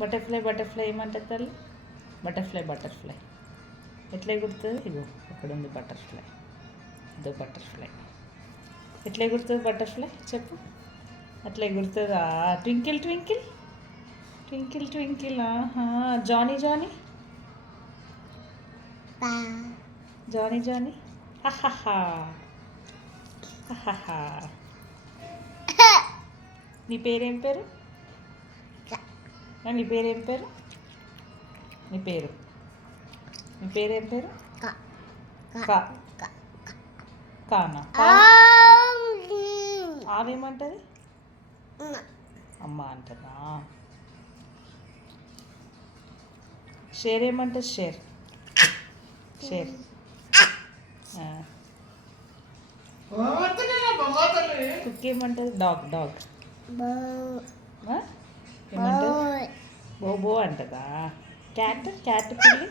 Butterfly butterfly ఏమంటుంది తల్లి? Butterfly butterfly ఎట్లా ఎగురుతుంది? ఇగో అక్కడ ఉంది బటర్ఫ్లై, ఇదో బటర్ఫ్లై. ఎట్లా ఎగురుతుంది బటర్ఫ్లై చెప్పు? అట్లా ఎగురుతుందా? Twinkle twinkle twinkle twinkle. ఆహా. జానీ జానీ జానీ జానీ హహహా హహహా. నీ పేరేం పేరు? నీ పేరేం పేరు? నీ పేరు నీ పేరేం పేరు? కానా? ఆవేమంటది? అమ్మ అంటదా? షేర్ ఏమంటది? Share share. కుక్ ఏమంటది? డాగ్ డాగ్ ఏమంటది? బో బో అంటదా? క్యాట్ క్యాట్ పిల్లి